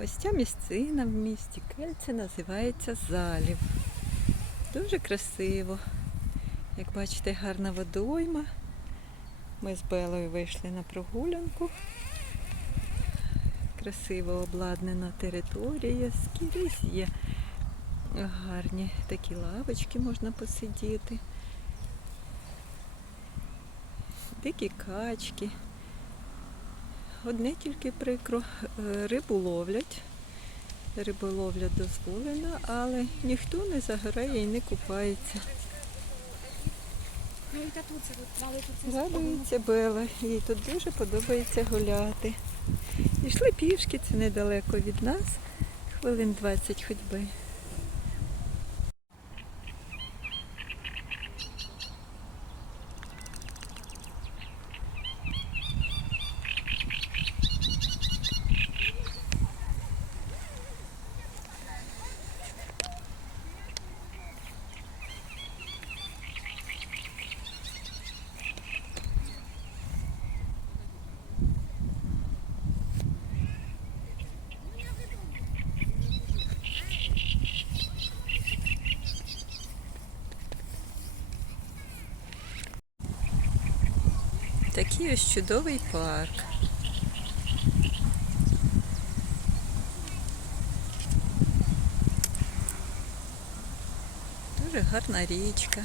Ось ця місцина в місті Кельце називається Залів. Дуже красиво. Як бачите, гарна водойма. Ми з Белою вийшли на прогулянку. Красиво обладнана територія, скрізь є гарні такі лавочки можна посидіти. Дикі качки. Одне тільки прикро, е, рибу ловлять. Риболовля дозволена, але ніхто не загорає і не купається. Ну Радується Бела, їй тут дуже подобається гуляти. Йшли пішки, це недалеко від нас, хвилин 20 ходьби. Такий ось чудовий парк. Дуже гарна річка.